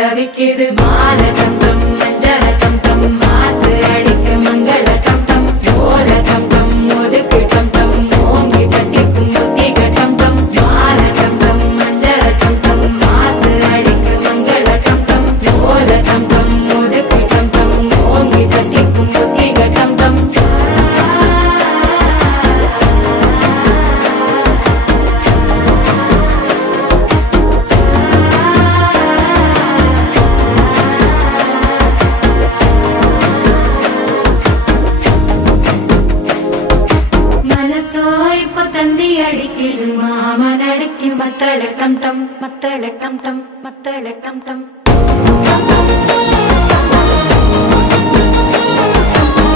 தவிக்குது மாலை டம் டம் மஞ்சள டம் டம் மாத்து அடிக்க மங்கள டம் டம் ஓல டம் டம் ஒதுக்கு டம் டம் ஓங்கி தட்டிக்கும் புத்திக டம் டம் மாலை டம் டம் மஞ்சள டம் டம் மாத்து அடிக்க மங்கள டம் டம் ஓல டம் டம் ஒதுக்கு டம் டம் ஓங்கி தட்டிக்கும் புத்திக டம் டம் தந்தி அடிக்குது மாமன் அடிக்கு மத்தள டம் டம் மத்தள டம் டம் மத்தள டம் டம்